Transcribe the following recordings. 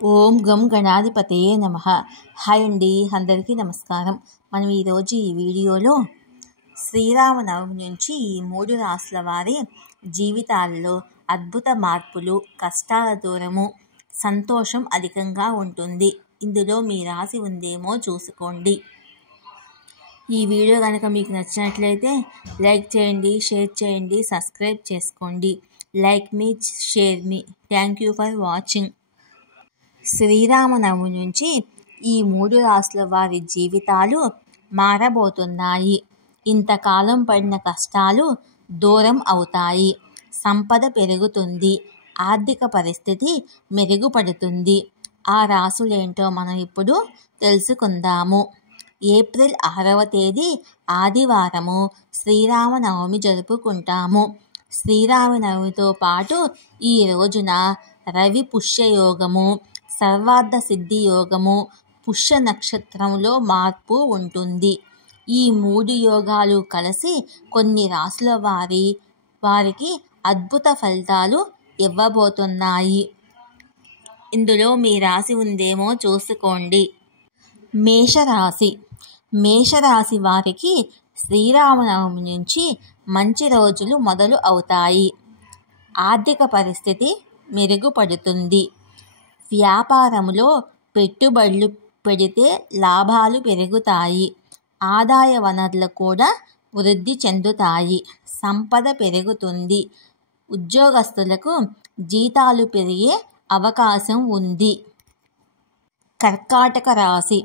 ఓం గం గణాధిపతయే నమః. హాయ్ అండి, అందరికీ నమస్కారం. మనం ఈరోజు ఈ వీడియోలో శ్రీరామనవమి నుంచి ఈ 3 రాసుల వారి జీవితాల్లో అద్భుత మార్పులు, కష్టాల దూరము, సంతోషం అధికంగా ఉంటుంది. ఇందులో మీ రాశి ఉందేమో చూసుకోండి. ఈ వీడియో కనుక మీకు నచ్చినట్లయితే లైక్ చేయండి, షేర్ చేయండి, సబ్స్క్రైబ్ చేసుకోండి. లైక్ మీ, షేర్ మీ. Thank you for watching. శ్రీరామనవమి నుంచి ఈ 3 రాసుల వారి జీవితాలు మారబోతున్నాయి. ఇంతకాలం పడిన కష్టాలు దూరం అవుతాయి. సంపద పెరుగుతుంది. ఆర్థిక పరిస్థితి మెరుగుపడుతుంది. ఆ రాసులేంటో మనం ఇప్పుడు తెలుసుకుందాము. ఏప్రిల్ 6వ తేదీ ఆదివారము శ్రీరామనవమి జరుపుకుంటాము. శ్రీరామనవమితో పాటు ఈ రోజున రవి పుష్యయోగము, సర్వార్థ సిద్ధి యోగము, పుష్య నక్షత్రంలో మార్పు ఉంటుంది. ఈ 3 యోగాలు కలిసి కొన్ని రాసుల వారికి అద్భుత ఫలితాలు ఇవ్వబోతున్నాయి. ఇందులో మీ రాశి ఉందేమో చూసుకోండి. మేషరాశి. మేషరాశి వారికి శ్రీరామనవమి నుంచి మంచి రోజులు మొదలు అవుతాయి. ఆర్థిక పరిస్థితి మెరుగుపడుతుంది. వ్యాపారములో పెట్టుబడులు పెడితే లాభాలు పెరుగుతాయి. ఆదాయ వనరులు కూడా వృద్ధి చెందుతాయి. సంపద పెరుగుతుంది. ఉద్యోగస్తులకు జీతాలు పెరిగే అవకాశం ఉంది. కర్కాటక రాశి.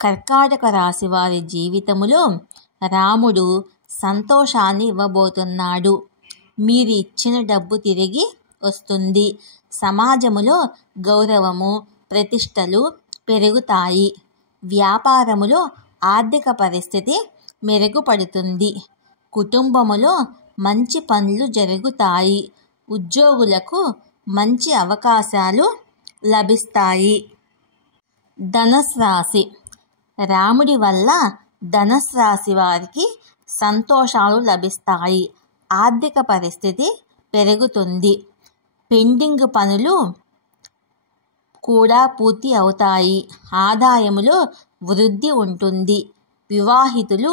కర్కాటక రాశి వారి జీవితములో రాముడు సంతోషాన్ని ఇవ్వబోతున్నాడు. మీరు ఇచ్చిన డబ్బు తిరిగి వస్తుంది. సమాజములో గౌరవము, ప్రతిష్టలు పెరుగుతాయి. వ్యాపారములో ఆర్థిక పరిస్థితి మెరుగుపడుతుంది. కుటుంబములో మంచి పనులు జరుగుతాయి. ఉద్యోగులకు మంచి అవకాశాలు లభిస్తాయి. ధనుస్సు రాశి. రాముడి వల్ల ధనుస్సు రాశి వారికి సంతోషాలు లభిస్తాయి. ఆర్థిక పరిస్థితి పెరుగుతుంది. పెండింగ్ పనులు కూడా పూర్తి అవుతాయి. ఆదాయములో వృద్ధి ఉంటుంది. వివాహితులు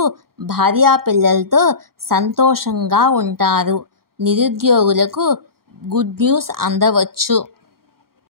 భార్యాపిల్లలతో సంతోషంగా ఉంటారు. నిరుద్యోగులకు గుడ్ న్యూస్ అందవచ్చు.